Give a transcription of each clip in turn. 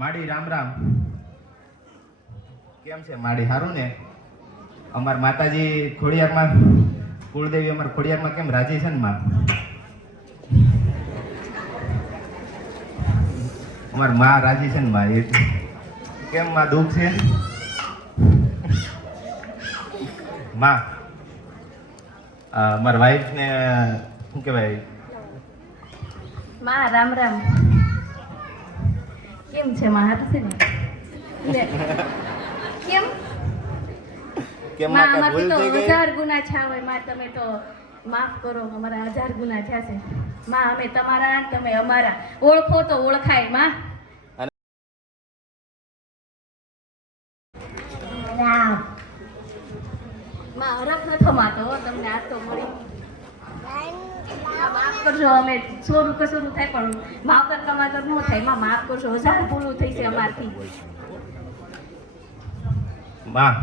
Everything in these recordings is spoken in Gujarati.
માડી રામ રામ. કેમ છે માડી? સારું ને? અમાર માતાજી ખોડિયારમાં, કુળદેવી અમાર ખોડિયારમાં કેમ રાજી છે ને માં? અમાર માં રાજી છે ને માં? એ કેમ માં દુઃખ છે માં? મારા વાઈફ ને શું કહેવાય? માં રામ રામ. કેમ છે માં? હારું છે ને? કેમ કેમ માં? માં અમારથી ભૂલ તો થઈ ગઈ? 1000 ગુના થયા હોય માં, તમે તો માફ કરો. અમારા 1000 ગુના થયા છે માં. અમે તમારા, તમે અમારા. ઓળખો તો ઓળખાય માં. માં હરખ નથો માતો તમને આજ તો મળી. માફ કરજો. અમે સોરું કસોરું થાય પણ માવતર કમાતર ન થાય માં. માફ કરજો. 1000 ભૂલું થઈ છે અમારથી માં.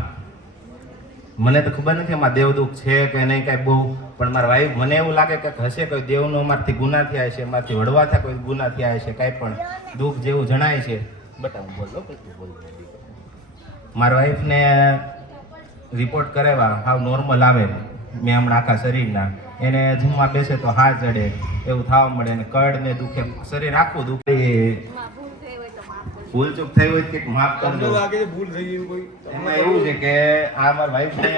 મને તો ખબર નથી એમાં દેવદુખ છે કે નહીં કાંઈ બહુ, પણ મારા વાઈફ મને એવું લાગે કે હશે કોઈ દેવનો અમારથી ગુના થયા છે, અમારથી વડવા થયા કોઈ ગુના થયા છે, કાંઈ પણ દુઃખ જેવું જણાય છે. બટા હું બોલો બોલ. મારા વાઈફને રિપોર્ટ કરાવ્યા, હાવ નોર્મલ આવે મેં હમણાં આખા શરીરના. એને જમવા બેસે તો હાથ ચડે એવું થવા મળે, અને કડ ને દુખે, શરીર આખું દુખે. ભૂલ ચૂક થઈ હોય કે માફ કરજો. ભૂલ થઈ ગઈ કોઈ એમાં એવું છે કે આ મારા વાઈફને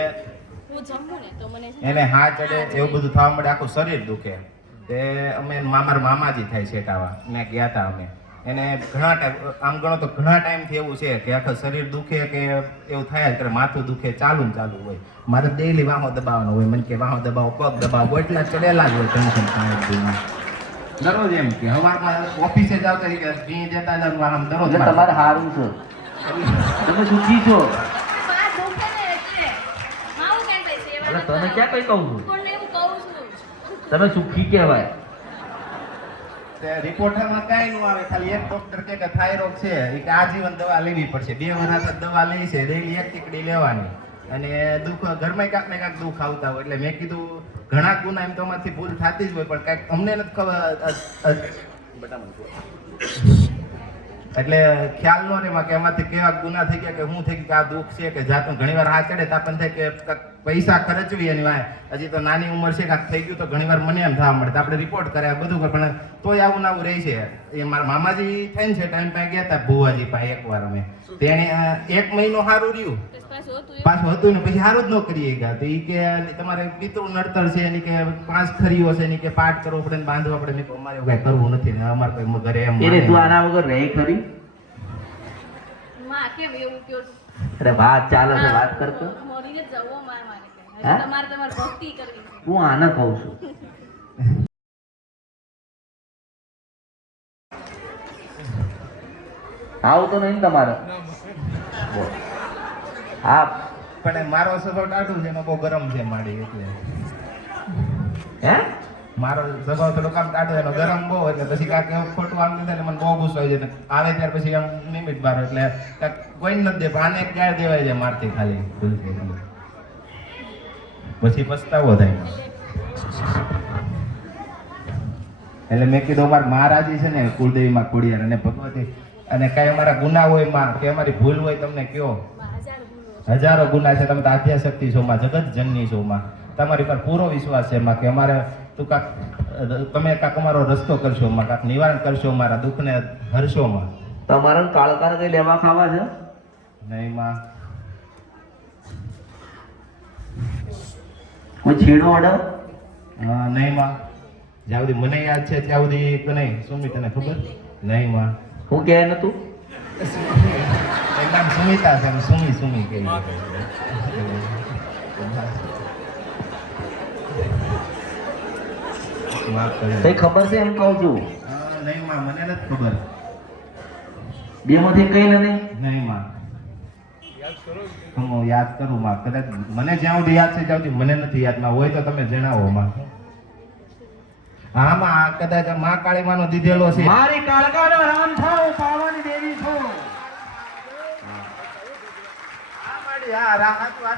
હું જમું ને તો મને એને હાથ ચડે એવું બધું થવા મળે, આખું શરીર દુખે. તે અમે મારા મામાજી થાય છેટાવા ને ગયા હતા અમે. એને ઘણા ટાઈમ, આમ ગણો તો ઘણા ટાઈમથી એવું છે કે આખું શરીર દુખે કે એવું થાય જ કરે, માથું દુખે, ચાલુ ને ચાલુ હોય. મારે ડેઈલી વાહો દબાવવાનો હોય, મને કે વાહો દબાવો, પગ દબાવો, એટલા ચડેલા જ હોય ટેન્શન થાય. દરરોજ એમ કે હવારમાં ઓફિસે જાવ તો કે ભી દેતા જાવ આમ દરરોજ. તમારે સારું છે, તમે સુખી છો. માં દુખે ને એટલે માવું કેમ કહે છે? અરે તને ક્યાં કઈ કહું છું? કોને એવું કહું છું? તમે સુખી કહેવાય. તે રિપોર્ટરમાં કાંઈ ન આવે, ખાલી એક ડોક્ટર કહે કે થાઇરોઇડ છે, એ કે આજીવન દવા લેવી પડશે. 2 વર્ષ દવા લઈ છે, ડેઈલી 1 ટીકડી લેવાની. અને દુઃખ ઘરમાં કાંઈક ને કાંઈક દુઃખ આવતા હોય. એટલે મેં કીધું ઘણા ગુના એમ તો અમારથી ભૂલ થતી જ હોય, પણ કાંઈક અમને નથી ખબર. એટલે ખ્યાલ ન રહેમાં કે એમાંથી કેવા ગુના થઈ ગયા, કે શું થઈ ગયું, કે આ દુઃખ છે કે જાતનું. ઘણી વાર હાથ ચડે તો આપણને થાય કે પૈસા ખર્ચવી એની વાય, હજી તો નાની ઉંમર છે, કાંઈક થઈ ગયું તો ઘણી વાર મને એમ થવા મળે. તો આપણે રિપોર્ટ કર્યા બધું કરે, પણ તોય આવું ને આવું રહી છે. એ મારા મામાજી થઈને છે ટાઈમ પાસે ગયા હતા ભુવાજી પાસે એકવાર અમે. તેણે 1 મહિનો સારું રહ્યું, પાછું હતું ને પછી સારું જ ન કરીએ ગયા. તો એ કે તમારે પિતૃ નડતર છે, એની કે 5 ખરીઓ છે, એની કે પાઠ કરવો પડે ને બાંધવા પડે. મેં અમારે કઈ કરવું નથી ને અમારે કઈ ઘરે એમ. એને તું આના વગર રહી ખરી? માં કેમ એવું કહો છો? અરે વાત ચાલે છે, વાત કરતો. મોરીને જવો માં મારે કે હે? તમારે ભક્તિ કરવી છે. હું આને કહું છું. આવું તો નહીં તમારે? બોલ. હા પણ મારો સ્વભાવ ટાઢું છે, એનો બહુ ગરમ છે માડી. એટલે હે? મારો સ્વભાવ થોડો કામ ટાઢો, એનો ગરમ બહુ. એટલે પછી કાંઈક એવું ખોટું આમ લીધે મને બહુ ગુસ્સો આવી જાય. આવે ત્યાર પછી આમ નિમિત બાર, એટલે કોઈ નથી દે. આને એક ગાળ દેવાય છે મારથી ખાલી ભૂલથી. પછી પસ્તાવો થાય. એટલે મેં કીધું અમારા મહારાજી છે ને કુળદેવીમાં ખોડિયાર અને ભગવતી, અને કઈ અમારા ગુના હોય માં કે અમારી ભૂલ હોય તમને કયો. હજારો ગુના છે, તમે તો આદ્યાશક્તિ છો માં, જગત જનની છો માં. તમારી પર પૂરો વિશ્વાસ છે માં કે અમારે તમે કાંક અમારો રસ્તો કરશો માં, કાંક નિવારણ કરશો, મારા દુઃખને હરશો માં. તમારા કાળકાર કઈ લેવા ખાવા છે? નહીં માં. કોઈ છીણો ઓર્ડર? નહીં માં. જ્યાં સુધી મને યાદ છે ત્યાં સુધી તો નહીં. સુમી તને ખબર? નહીં માં. હું કે નતું? એકદમ સુમિતા છે, સુમી સુમી કહી. કઈ ખબર છે એમ કહું છું? નહીં માં, મને નથી ખબર. 2 માંથી કઈ નથી? નહીં માં. હું યાદ કરું માં, કદાચ મને જ્યાં સુધી યાદ છે ત્યાં સુધી મને નથી યાદ માં. હોય તો તમે જણાવો માં. હા માં, કદાચ માં કાળી માનો દીધેલો છે. મારી કાળકાનો રામ થાવ, પાવાની દેવી છો.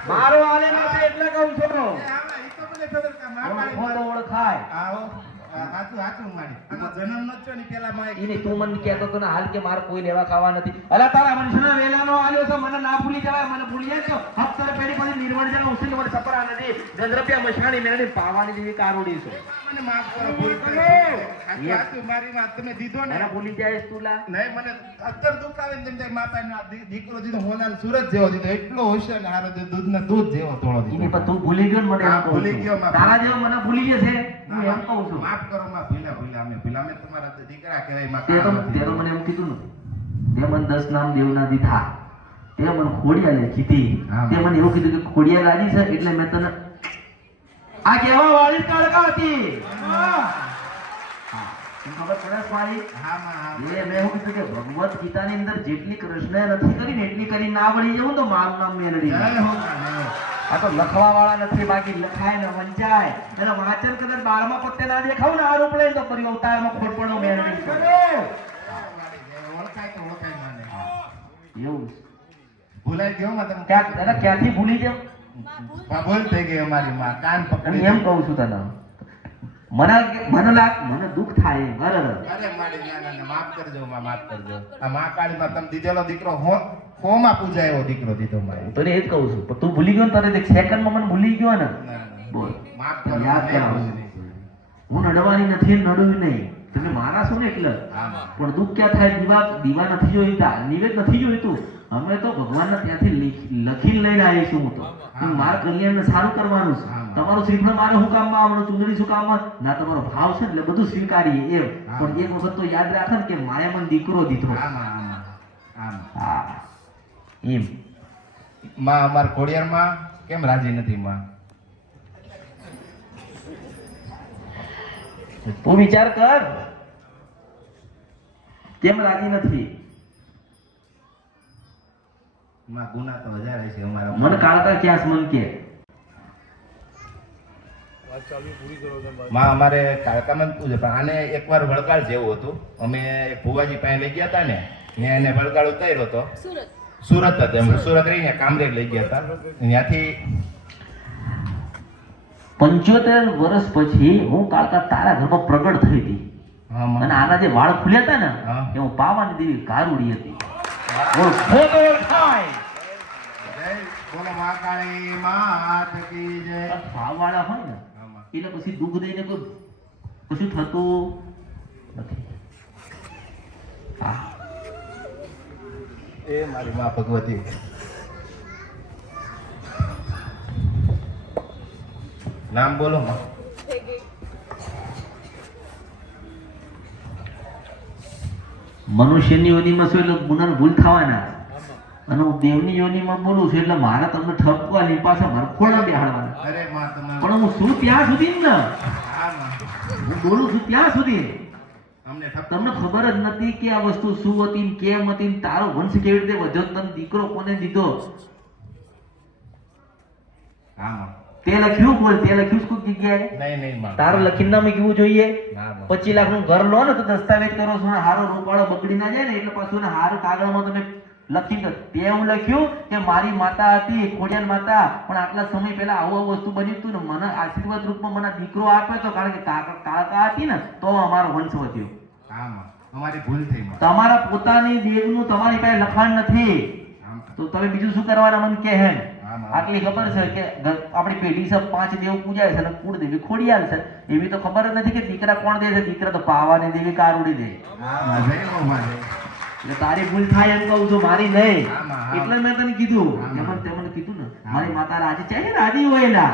મારો આલેલો છે એટલે કહું છું. ઓળખાય. જન્મ નો થયો ને પેલા માં ઈને તું મને કહેતો તો ને હાલ કે મારે કોઈ લેવા ખાવા નથી. અલા તારા મનુષ્યના વેલાનો આલ્યો છે, મને ના ભૂલી જવાય, મને ભૂલી જાય તો હપ્તર પેડી પછી નિર્વણ જનો ઉસી મને સપરા નથી. ગંદ્રપિયા મશાણી મેરડી પાવાની જેવી કારોડી છે. મને માફ કરો, ભૂલ થઈ ગઈ. આ મારી વાત તમે દીધો ને, મને ભૂલી જાય તું લા. નહીં મને અત્તર દુખાવે ને તેમ માતાનો દીકરો દીધો, હોનાલ સુરત જેવો દીધો, એટલો હોશિયાર ને હારો દૂધના દૂધ જેવો થોડો ઈને દીધો. પણ તું ભૂલી ગયો ને મને એમ હા, કહું ભૂલી છું. ગયો માં. તારા જેવો મને ભૂલી જશે હું એમ કહું છું. માફ કરો માં, ભૂલા અમે તમારા દીકરા કહેવાય માં. તે તો મને એમ કીધું ને, તે મને 10 નામ દેવના દીધા, તે મને ખોડિયાલે કીધી, હા. તે મને એવું કીધું કે ખોડિયાલ આજી છે એટલે મેં તને આ કહેવા વાળી કાળકા હતી. હા, તને ખબર પડે છે મારી? હા માં, હા. એ મેં એવું કીધું કે ભગવદ ગીતાની અંદર જેટલી કૃષ્ણએ નથી કરી ને એટલી કરી ના વળી જવું તો મારું નામ મેળવી. જય હો માં, જય હો. આ તો લખવા વાળા નથી, બાકી લખાય ને વંચાય. એટલે વાંચન કદાચ 12મા પત્તે ના દેખાવ ને આ રૂપ લઈને તો ફરી અવતારમાં ખોટપણો મેળવી છે. ઓળખાય તો ઓળખાય માને. એવું ભૂલાઈ ગયો માં તમે. ક્યાંથી ભૂલી જાવ? ભૂલ થઈ ગઈ અમારી માં, કાન હું પકડી. એમ કહું છું તને, મને દુઃખ થાય બરાબર. અરે મારી ના, માફ કરજો માં, માફ કરજો. આ માં કાળી માં તમે દીધેલો દીકરો હોમાં પૂજાય એવો દીકરો દીધો માં. હું તને એ જ કહું છું, પણ તું ભૂલી ગયો ને તારે એક સેકન્ડમાં મને ભૂલી ગયો ને. બોલ, માફ કરો, યાદ નહીં કરાવો. ભૂલી. હું નડવાની નથી, નડવી નહીં. તમે મારા છો ને એટલે. હા. પણ દુઃખ ક્યાં થાય? દીવા નથી જોઈતા, નિવેદ નથી જોઈતું. અમે તો ભગવાનને ત્યાંથી લખીને લઈને આવીશું. હું તો મારા કલ્યાણને સારું કરવાનું છે. હા. તમારું શ્રીફળ મારે શું કામમાં આવવાનું, ચુંદડી શું કામમાં ના, તમારો ભાવ છે એટલે બધું સ્વીકારીએ એમ. હા. પણ એક વખત તો યાદ રાખે ને કે માએ મને દીકરો દીધો. આમ હા એમ. માં અમાર ખોડિયારમાં કેમ રાજી નથી માં? તું વિચાર કર કેમ રાજી નથી. માં ગુના તો હજાર છે અમારા. મને કાળકા ક્યાં છે? મન કે માં અમારે કાળકામાં પૂછે, પણ આને એકવાર વળગાડ જેવું હતું. અમે એક ભુવાજી પાસે લઈ ગયા હતા ને, ત્યાં એને વળગાડ ઉતાર્યો હતો. સુરત હતા, એમ સુરત રહીને કામરેજ લઈ ગયા હતા. ત્યાંથી 75 વર્ષ પછી હું કાળકા તારા ઘરમાં પ્રગટ થઈ હતી. હા માં. અને આના જે વાળ ખુલ્યા હતા ને હા. એ હું પાવાની દેવી કારુડી હતી. બોલ, ખોટો ઓળખાય. જય બોલો મહાકાળી માત કી જય. આ ભાવવાળા હોય ને હા માં. એટલે પછી દુઃખ દઈને કોઈ કશું થતું નથી. હા, એ મારી માં ભગવતી. નામ બોલો માં. મનુષ્યની યોનિમાં છું એટલે ગુનાને ભૂલ થવાના, અને હું દેવની યોનિમાં બોલું છું એટલે મારે તમને ઠપવાની પાછા મારે ખોડા બેહાડવાના. અરે માં તમારે. પણ હું શું ત્યાં સુધી જ ને હા માં. હું બોલું છું ત્યાં સુધી અમને ઠપ. તમને ખબર જ નથી કે આ વસ્તુ શું હતી ને કેમ હતી ને તારો વંશ કેવી રીતે વધ્યો, તને દીકરો કોને દીધો. હા માં. તે લખ્યું બોલ, તે લખ્યું કોઈ જગ્યાએ? નહીં માં. તારું લખીને નામ કેવું જોઈએ? ના માં. 25 લાખનું ઘર લો ને તો દસ્તાવેજ કરો છો ને હારો રૂપાળો બગડી ના જાય ને એટલે પાછું ને હારું કાગળમાં તમે લખી દો. તે એવું લખ્યું કે મારી માતા હતી ખોડિયાર માતા, પણ આટલા સમય પહેલા આવું વસ્તુ બન્યું હતું ને મને આશીર્વાદ રૂપમાં મને દીકરો આપ્યો તો, કારણ કે કાળકા હતી ને તો અમારો વંશ વધ્યો. હા માં. અમારી ભૂલ થઈ માં. તમારા પોતાની દેવનું તમારી પાસે લખાણ નથી આમ. તો તમે બીજું શું કરવાના મને કહે હે? હા માં. આટલી ખબર છે કે આપણી પેઢી છે 5 દેવ પૂજાય છે અને કુળદેવી ખોડિયાર છે. એવી તો ખબર જ નથી કે દીકરા કોણ દે છે. દીકરા તો પાવાની દેવી કારુડી દે. હા માં. જય હો માં. જય. એટલે તારી ભૂલ થાય એમ કહું છું, મારી નહીં. હા માં, હા. એટલે મેં તને કીધું હા કે માં. તે મને કીધું ને હા. મારી માતા રાજી છે ને, રાજી હોયલા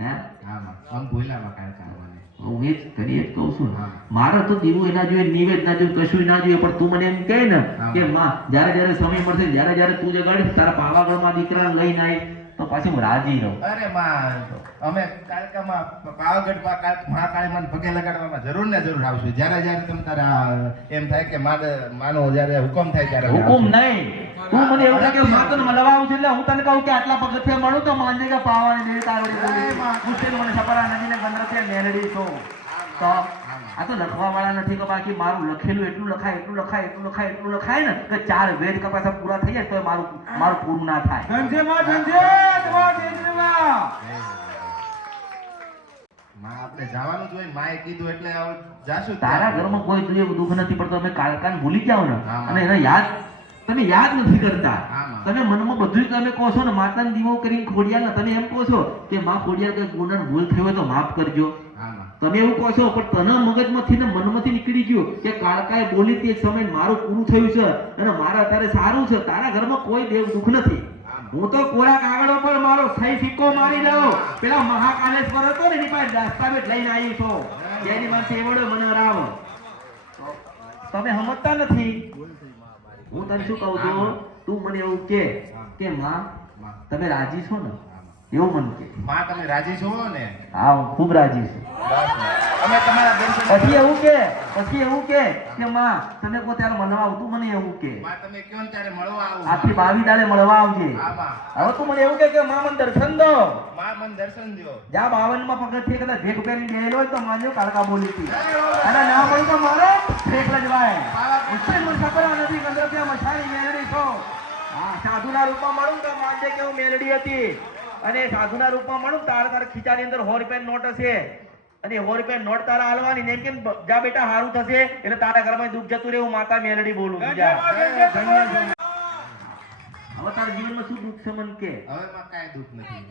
હે. હા માં. આમ ભૂલા માં કાંઈ કાઢવાની. હું એ જ કરી જ કહું છું. હા. મારે તો દીવું એના જોઈએ, નિવેદ ના જોઈએ, કશું ના જોઈએ. પણ તું મને એમ કહે ને હા. કે માં જ્યારે સમય મળશે, જ્યારે તું જગાડીશ તારા પાવાગઢમાં દીકરાને લઈને આવી તો પાછી હું રાજી રહું. અરે માં, અમે કાલકામાં પાવાગઢમાં મહાકાળી પગે લગાડવામાં જરૂર ને જરૂર આવશું. જ્યારે તમે તારા એમ થાય કે માનો જ્યારે હુકમ થાય ત્યારે અમે હુકુમ આવશું. નહીં. તું મને એવું લાગે કે માં તને મળવા આવું છે એટલે હું તને કહું કે આટલા પગથિયા મળું તો માનજે કે પાવાની દેવી તારોડી બોલી. પૂછે તો મને સપરા નદીને ગંદ્રથે મેલડી છો. તો આ તો લખવા વાળા નથી કે બાકી મારું લખેલું એટલું લખાય એટલું લખાય ને કે 4 વેદ કપાસા પૂરા થઈ જાય તો મારું પૂરું ના થાય. માં આપણે જવાનું જ હોય ને, માએ કીધું એટલે હવે જાશું જ. તારા ઘરમાં કોઈ દુઃખ નથી પડતો, તમે કાળકાને ભૂલી જાઓ ને હા, અને એને યાદ તમે યાદ નથી કરતા. હા, માં. તમે મનમાં બધું તમે કહો છો ને, માતાને દીવો કરીને ખોડિયાલને તમે એમ કહો છો કે માં ખોડિયાલ કઈ ગુનાનો ભૂલ થયો હોય તો માફ કરજો. હા, માં. તમે એવું કહો છો, પણ તને મગજમાંથી ને મનમાંથી નીકળી ગયું કે કાળકાએ બોલી તે સમય મારું પૂરું થયું છે અને મારા અત્યારે સારું છે. તારા ઘરમાં કોઈ દેવ દુઃખ નથી. હું તો કોરા કાગળો પર મારો સહી સિક્કો મારી દઉં. પેલા મહાકાલેશ્વર હતો ને એની પાસે દસ્તાવેજ લઈને આવી છો, જેની પાસે એવડો મને રાવ. તમે સમજતા નથી. હું તને શું કહું છું, તું મને એવું કે માં તમે રાજી છો ને, એવું મને કે. માં તમે રાજી છો ને? હા, હું ખૂબ રાજી છું. અમે તમારા દર્શન પછી એવું કે માં તમે કહો ત્યારે મળવા આવું. તું મને એવું કે માં તમે કયો ને ત્યારે મળવા આવું. આથી 22 દાડે મળવા આવજે. હા, માં. હવે તું મને એવું કે માં મને દર્શન દો. માં મને દર્શન દ્યો. જા 52 માં પગથિયે કદાચ ભેટ પહેરીને ગયેલો હોય તો માન્યો કાળકા બોલી હતી અને ના મળ્યું તો મારે ભેટ લજવાય. ઉછેર મન સપરા નથી ગંદરપિયા મછારી મેલડી છો. હા, સાધુના રૂપમાં મળું તો માનજે કે હું મેલડી હતી. અને સાધુના રૂપમાં મળું તાર ખીચાની અંદર 100 રૂપિયાની નોટ હશે અને 100 રૂપિયાની નોટ તારા હાલવાની ને એમ કે જા બેટા હારું થશે એટલે તારા ઘરમાં દુઃખ જતું રહે. હું માતા મેલડી બોલું છું. જા. હવે તારા જીવનમાં શું દુઃખ છે મન કે? હવે માં કાંઈ દુઃખ નથી.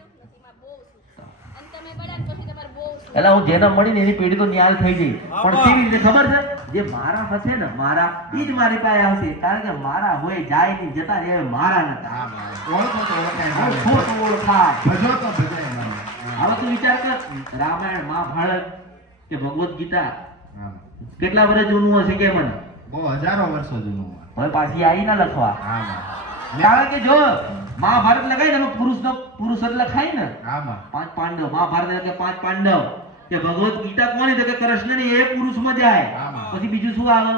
અને તમે બળ્યા ને પછી તમારે બહુ સુખ. એટલે હું જેને મળીને એની પેઢી તો ન્યાલ થઈ ગઈ, પણ કેવી રીતે ખબર છે? જે મારા હશે ને મારા ઈ જ મારી પાસે આવશે, કારણ કે મારા હોય જાય નહીં, જતા રહે મારા નતા. હા, માં. ઓળખો તો ઓળખાય. હું ખોટું ઓળખાય. ભજો તો ભજાય મને. હવે તું વિચાર કર, રામાયણ મહાભારત કે ભગવદ્ ગીતા હા, કેટલા વર્ષ જૂનું હશે કે મને? બહુ હજારો વર્ષો જૂનું માં. હવે પાછી આવી ના લખવા. હા, માં. કારણ કે જો મહાભારત લખાય ને એમાં પુરુષ જ લખાય ને. હા, માં. 5 પાંડવ, મહાભારત એટલે કે 5 પાંડવ. કે ભગવદ્ ગીતા કોની તો કે કૃષ્ણ ની એ પુરુષમાં જાય. હા, માં. પછી બીજું શું આવે?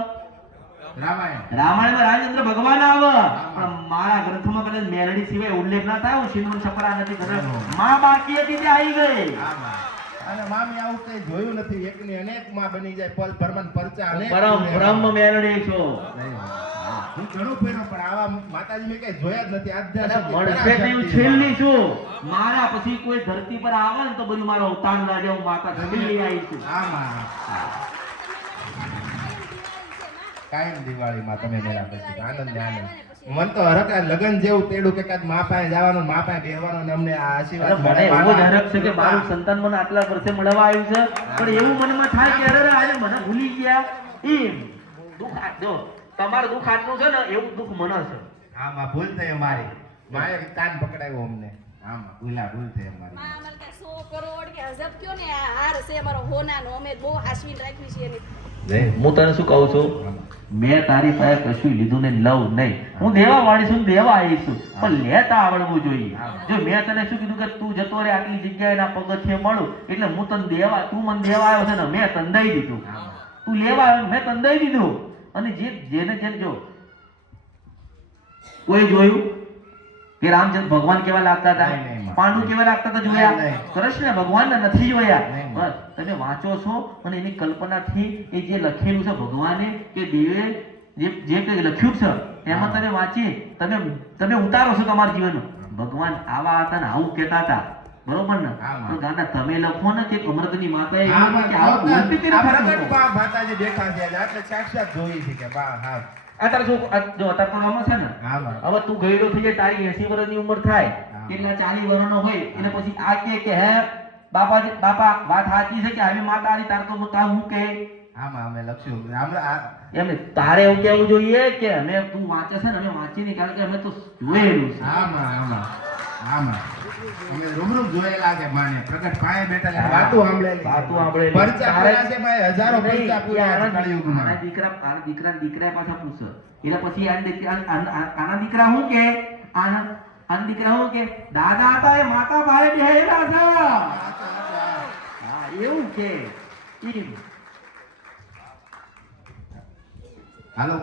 રામાયણ. રામાયણમાં રાજેન્દ્ર ભગવાન આવે. પણ મારા ગ્રંથમાં કદાચ મેલડી સિવાય ઉલ્લેખ ના થાય. હું સિંધુ સપરા નથી કરતો. માં બાકી હતી તે આવી ગઈ. હા, માં. અને મામી આવું કઈ જોયું નથી. એકની અનેક માં બની જાય. પલ પરમન પરચા અનેક. પરમ બ્રહ્મ મેલડી છો. હું ઘણું ફેરો પણ આવા માતાજી મેં કઈ જોયા જ નથી. આજ અને મળશે તે હું છેલ્લી છું. મારા પછી કોઈ ધરતી પર આવે ને તો બધું મારો અવતાર ના જાય. હું માતા છેલ્લી આવી છું. હા, માં. કાંઈ દિવાળીમાં તમે મેળા પછી આનંદ ને આનંદ. મન તો હરખ આ લગન જેવું તેડું કે કાંઈક મા પાસે જવાનું, મા પાસે બેહવાનું ને અમને આ આશીર્વાદ મને મળે. એવો જ હરખ છે કે મારું સંતાન મને આટલા વર્ષે મળવા આવ્યું છે, પણ એવું મનમાં થાય કે અરે આજે મને ભૂલી ગયા. એમ દુઃખ જો તમારું દુઃખ આટલું છે ને એવું દુઃખ મને છે. હા, માં. ભૂલ થઈ અમારી. માએ કાન પકડાયો અમને. હા, માં. ભૂલ થઈ અમારી. માં અમારે ત્યાં 100 કરોડ કે અજબ કયો ને આ હાર છે અમારો હોનાનો. અમે બહુ હાસવીને રાખવી છે એની. હું તને શું કહું છું, મેં તારી પાસે કશું લીધું ને લવ નહીં. હું દેવા વાળી છું, દેવા આવી છું, પણ લેતા આવડવું જોઈએ. જો મેં તને શું કીધું કે તું જતો રે આટલી જગ્યાએ ના પગથિયે મળું એટલે હું તને દેવા, તું મને દેવા આવ્યો છે ને મેં તને દઈ દીધું. તું લેવા આવ્યો મેં તને દઈ દીધું. અને જેને જો કોઈ જોયું કે રામચંદ્ર ભગવાન કેવા લાગતા હતા, પાંડુ કેવા લાગતા હતા જોયા? કૃષ્ણ ભગવાન નથી જોયા. બસ તમે વાંચો છો અને એની કલ્પનાથી એ જે લખેલું છે ભગવાને કે દેવે જે કંઈ લખ્યું છે એમાં તમે વાંચી તમે ઉતારો છો તમારા જીવનમાં. ભગવાન આવા હતા ને આવું કહેતા હતા, બરોબર ને? તો ગાંડા તમે લખો ને કે અમૃતની માતાએ એવું કે આવું બોલતી હતી ને પ્રગટમાં માતાજી બેઠા છે એટલે સાક્ષાત જોઈ છે કે બા. હા, અત્યારે જો અત્યારે તો રમે છે ને. હા, માં. હવે તું ગયડો થઈ જાય, તારી 80 વર્ષની ઉંમર થાય, કેટલા 40 વર્ષનો હોય એટલે પછી આ કે હે બાપા વાત સાચી છે કે આવી માતા આલી તાર તો હું કે હા, માં. અમે લખ્યું એમ તારે એવું કેવું જોઈએ કે અમે તું વાંચે છે ને અમે વાંચી નહીં, કારણ કે અમે તો જોયેલું છે. હા, માં. હા, માં. હા, માં. અમે રૂબરૂ જોયેલા છે માને પ્રગટ પાએ બેઠા વાતો સાંભળેલી. પરચા પૂરા છે ભાઈ, હજારો પરચા પૂરા છે કળિયુગમાં. આના દીકરા પાછા પૂછે એટલે પછી આના દીકરા શું કે આના દીકરા શું કે દાદા હતા એ માતા પાસે બેહેલા છે. હા, એવું કે એમ. હાલો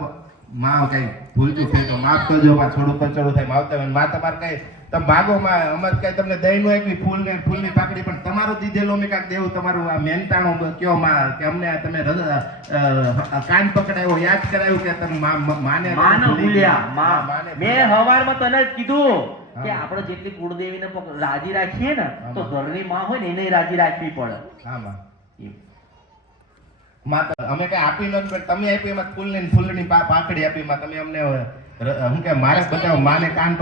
માં, કઈ ભૂલતું થાય તો માફ કરજો. માં થોડું પંચડું થાય માવતા હોય માં તમારે કઈ તમે ભાગો માં અમારે કઈ તમને દહીં નું એક ફૂલની પાકડી પણ તમારું દીધેલું અમે કાંઈક દેવું તમારું આ મહેનતાણું કયો માં કે અમને તમે કાન પકડાયો યાદ કરાયું કે તમે માને ભૂલ્યા. મેં હવારમાં તને જ કીધું કે આપણે જેટલી કુળદેવીને રાજી રાખીએ ને તો ઘરની માં હોય ને એને રાજી રાખવી પડે. હા માં એમ. માં તો અમે કઈ આપી નથી પણ તમે આપી એમાં ફૂલની પાંખડી આપી માં તમે અમને હું કે મારે બતાવો માને કાન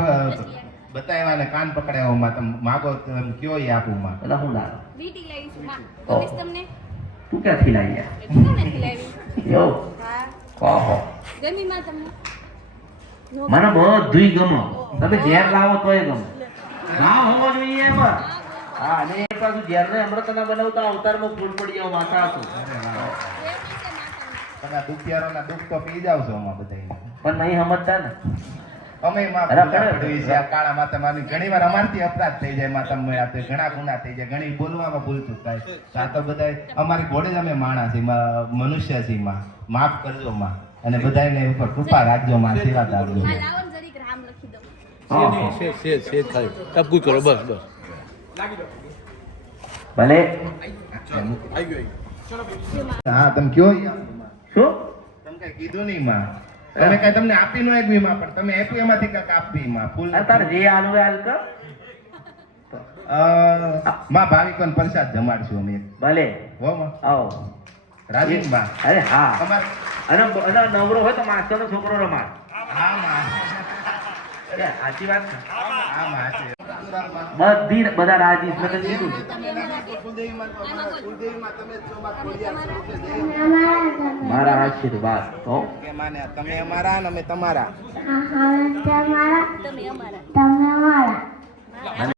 બતાવ્યા ને કાન પકડાયો માં તમે માગો તો એમ કયો એ આપું માં. એટલે હું લાવ વીટી લાવીશું માં ગમીશ તમને તું ક્યાંથી લાવી યાર? નથી લાવી એવું હા કહો ગમી માં તમને મને બધુંય ગમે. તમે ઝેર લાવો તોય ગમે. ના હોવો જોઈએ એમાં. હા અને એ પાછું ઝેરને અમૃતના બનાવતા અવતારમાં ફૂલ પડી જાવ માથા હતું. તમે આ દુખિયારોના દુઃખ તો પી જાવ છો અમાર બધાય. પણ નહીં સમજતા ને. અમે માં અરે પૂજા ખરે. પડવી છે આ કાળા માતા માની ઘણીવાર અમારથી અપરાધ થઈ જાય માતા અમે આપે ઘણા ગુના થઈ જાય ઘણી બોલવામાં ભૂલચૂક થાય તો આ તો બધાય અમારી ઘોડે જ અમે માણસ છીએ મનુષ્ય છીએ માં માફ કરજો માં અને બધાને ઉપર કૃપા રાખજો માં આશીર્વાદ આપજો આ લાવન જરીક રામ લખી દઉં હા. છે ખાલી ટપકું કરો બસ બસ ભલે હા તમે કયો શું તમે કઈ કીધું નહીં માં તમે કઈ તમને આપી નો એક બી માં પણ તમે આપ્યું એમાંથી કાંઈક આપી માં ફૂલ આ તારે જે આલુ એ હાલ કર. માં ભાવિકોને પ્રસાદ જમાડશું અમે ભલે હો માં આવો. રાજી માં અરે હા અમાર અને નવરો હોય તો માસ્ટરનો છોકરો રમાડ. હા માં અરે સાચી વાત છે. હા માં છે બધા રાજી છે. મેં તને કીધું ને. મારા આશીર્વાદ તો કે માને તમે અમારા ને અમે તમારા તમે અમારા